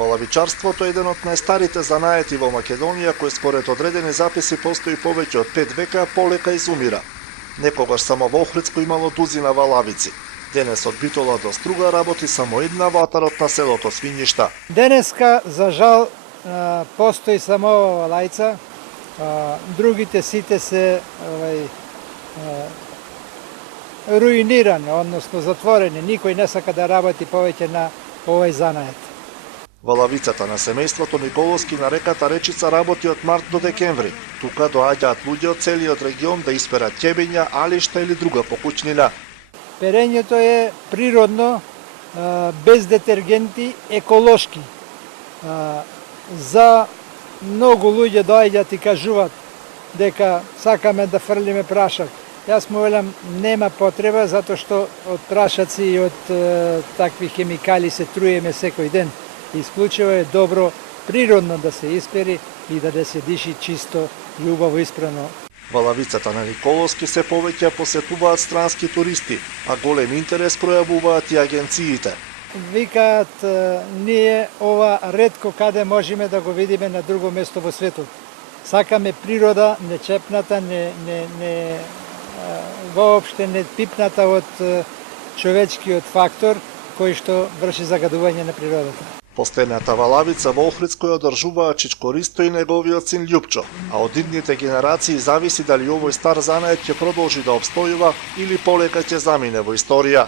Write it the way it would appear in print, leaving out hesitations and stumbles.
Валавичарството е еден од најстарите занаети во Македонија, кој според одредени записи постои повеќе од 5 века, полека изумира. Некогаш само во Охридско имало дузина валавици. Денес од Битола до Струга работи само една во атарот на селото Свињишта. Денеска, за жал, постои само ова валајца. Другите сите се руинирани, односно затворени. Никој не сака да работи повеќе на овој занает. Валавицата на семејството Николовски на реката Речица работи од март до декември. Тука доаѓаат луѓе од целиот регион да исперат ќебења, алишта или друга покучнина. Перењето е природно, без детергенти, еколошки. За многу луѓе доаѓаат и кажуваат дека сакаме да фрлиме прашак. Јас му велам, нема потреба, затоа што од прашаци и од такви хемикали се труеме секој ден. Исклучиво е добро природно да се испери и да се диши чисто и убаво испрано. Валавицата на Николовски се повеќе посетуваат странски туристи, а голем интерес пројавуваат и агенциите. Викаат, ние ова ретко каде можеме да го видиме на друго место во светот. Сакаме природа, нечепната, воопште не пипната од човечкиот фактор кој што врши загадување на природата. Последната валавица во Охридско ја одржуваат Чичко Ристо и неговиот син Љупчо, а од идните генерации зависи дали овој стар занает ќе продолжи да обстојува или полека ќе замине во историја.